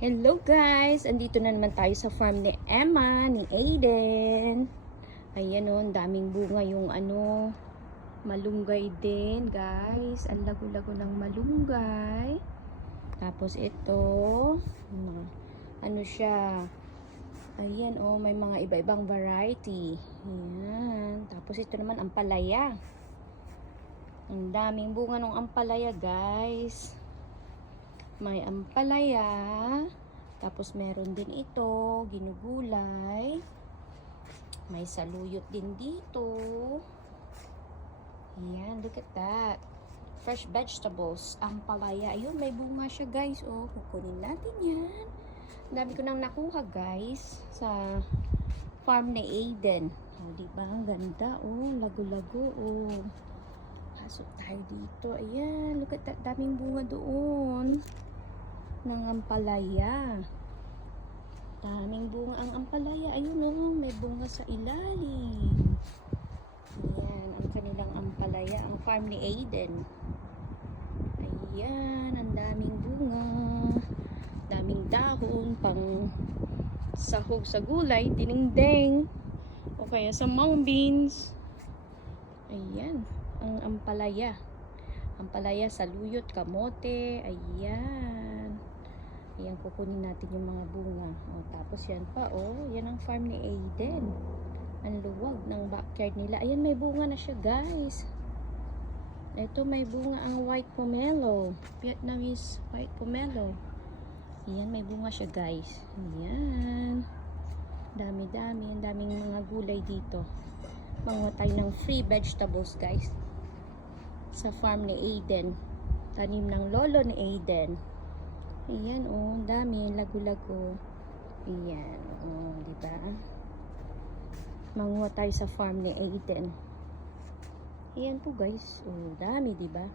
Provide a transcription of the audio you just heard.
Hello guys! Andito na naman tayo sa farm ni Emma, ni Aiden. Ayan o, ang daming bunga yung malunggay din guys. Ang lago-lago ng malunggay. Tapos ito, siya. Ayan o, may mga iba-ibang variety. Ayan. Tapos ito naman, ampalaya. Ang daming bunga ng ampalaya guys. May ampalaya, tapos meron din ito, ginugulay, may saluyot din dito. Ayan, look at that. Fresh vegetables, ampalaya. Ayun, may bunga siya guys. Oh, kukunin natin yan. Dami ko nang nakuha guys sa farm ni Aiden. Oh, diba? Ang ganda. Oh, lago-lago. Oh. Pasok tayo dito. Ayan, look at that. Daming bunga doon ng ampalaya. Daming bunga ang ampalaya. Ayun o, may bunga sa ilalim. Ayan, ang kanilang ampalaya. Ang farm ni Aiden. Ayan, ang daming bunga. Daming dahon, pang sahog sa gulay, dinengdeng. O kaya sa mung beans. Ayan, ang ampalaya. Ampalaya, saluyot, kamote. Ayan. Ayan, kukunin natin yung mga bunga. O, tapos yan pa, yan ang farm ni Aiden. Ang luwag ng backyard nila. Ayan, may bunga na siya, guys. Ito, may bunga ang white pomelo. Vietnamese white pomelo. Ayan, may bunga siya, guys. Ayan. Dami-dami. Ang daming mga gulay dito. Manguha tayo ng free vegetables, guys. Sa farm ni Aiden. Tanim ng lolo ni Aiden. Ayan, dami, lago-lago. Ayan, diba? Manguha tayo sa farm ni Aiden. Ayan po guys, dami, diba?